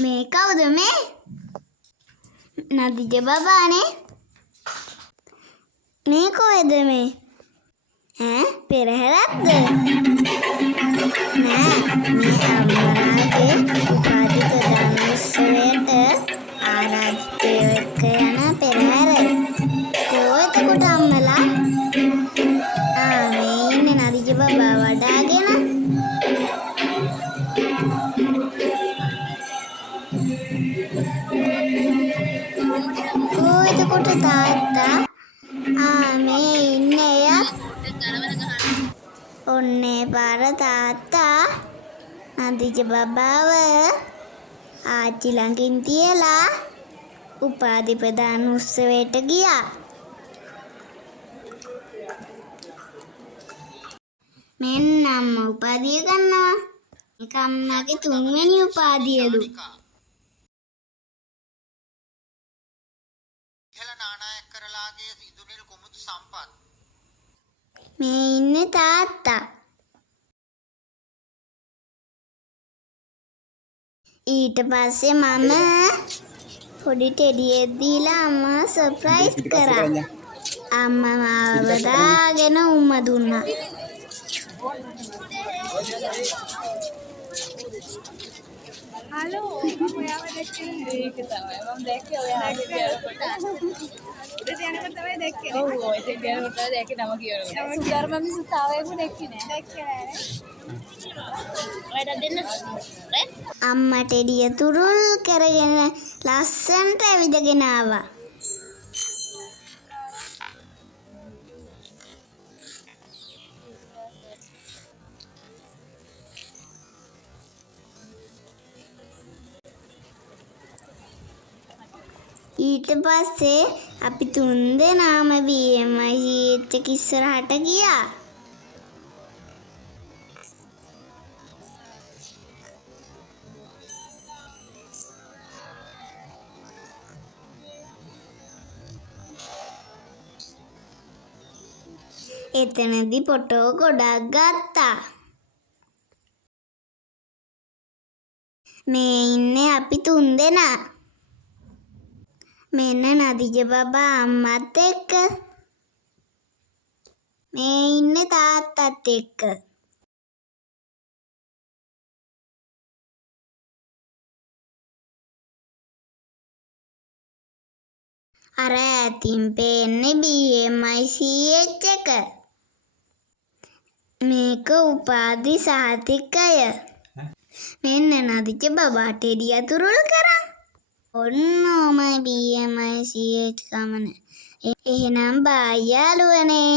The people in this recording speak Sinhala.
මේ කවුද මේ? නදිජ බබානේ. මේ කොහෙද මේ? පෙරහැරක්ද? නෑ, මේ අම්මලාගේ උපාධි ප්‍රදාන උත්සවයට ආරාධිතයෝ එක්ක යන පෙරහැර. කෝ එතකොට අම්මලා? මේ ඉන්නේ නදිජ බබා වඩාගෙන. කෝ එතකොට තාත්තා? මේ ඉන්නේ එයා. ඔන්නේ පාර තාත්තා නදිජ බබාව ආච්චි ළඟින් තියලා උපාධි ප්‍රදාන උත්සවයට ගියා. මෙන්න අම්මා උපාධිය ගන්නවා. මේක අම්මාගේ 3 වෙනි උපාධියලු. මේ ඉන්නේ තාත්තා. ඊට පස්සේ මම පොඩි ටෙඩියෙක් දීලා අම්මා සර්ප්‍රයිස් කරා. අම්මා මාව දාගෙන උම්ම දුන්නා. හලෝ මම ඔයාව දැක්කේ ඒක තමයි මම දැක්කේ ඔයාගේ කියනකොට ඉතින් යනකොට තමයි දැක්කේ ඔව් ඔය ඉතින් යනකොට තමයි දැක්කේ නම කියනකොට සුධර්ම මිසු තාවයම දැක්කේ නෑ ඔයාට දෙන්න අම්මා ටෙඩිය තුරුල් කරගෙන ලස්සනට ඇවිදගෙන ආවා. ඊට පස්සේ අපි 3 දෙනාම BMIC එක ඉස්සරහට ගියා. එතනදී ෆොටෝ ගොඩක් ගත්තා. මේ ඉන්නේ අපි 3 දෙනා. මෙන්න නදිජ බබා අම්මත් එක්ක. මේ ඉන්නේ තාත්තත් එක්ක. අර ඈතින් පේන්නේ BMIC එක. මේක උපාධි සහතිකය. මෙන්න නදිජ බබා ටෙඩිය තුරුල් කරා. ඔන්නෝමයි BMIC ගමන. එහෙනම් බායි යාළුවනේ.